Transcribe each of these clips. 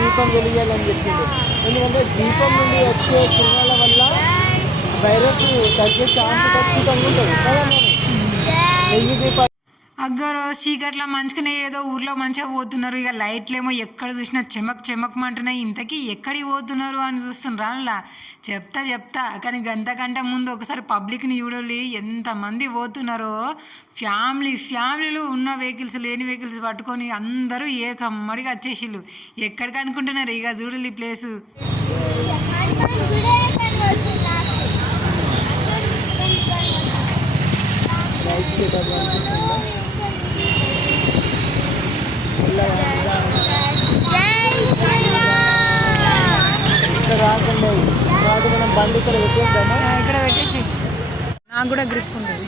దీపం వెలియాలని చెప్పింది. ఎందుకంటే దీపం నుండి వచ్చే కిరణాల వల్ల వైరస్ తగ్గే ఛాన్స్ ఖచ్చితంగా ఉంటుంది కదా. నెయ్యి దీపాలు అగ్గరు చీకట్లా మంచుకునే ఏదో ఊర్లో మంచిగా పోతున్నారు. ఇక లైట్లేమో ఎక్కడ చూసినా చెమక్ చెమక్మంటున్నాయి. ఇంతకీ ఎక్కడికి పోతున్నారు అని చూస్తున్నారు. అలా చెప్తా కానీ గంటకంటే ముందు ఒకసారి పబ్లిక్ని చూడాలి ఎంతమంది పోతున్నారో. ఫ్యామిలీలు ఉన్న వెహికల్స్ లేని వెహికల్స్ పట్టుకొని అందరూ ఏకమ్మడిగా వచ్చేసిళ్ళు. ఎక్కడికి అనుకుంటున్నారు ఇక చూడాలి ప్లేసు. రాకుండా మనం బండి ఇక్కడ పెట్టేద్దామా? ఇక్కడ పెట్టేసి నాకు కూడా గ్రిప్ ఉంటుంది.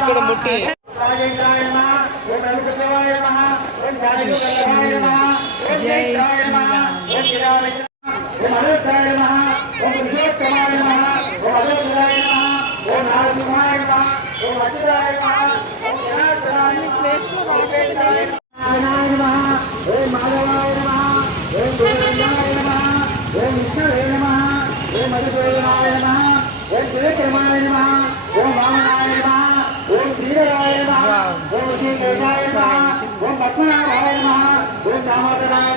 ఇక్కడ ముట్టి జై శ్రీరామ్. ఓం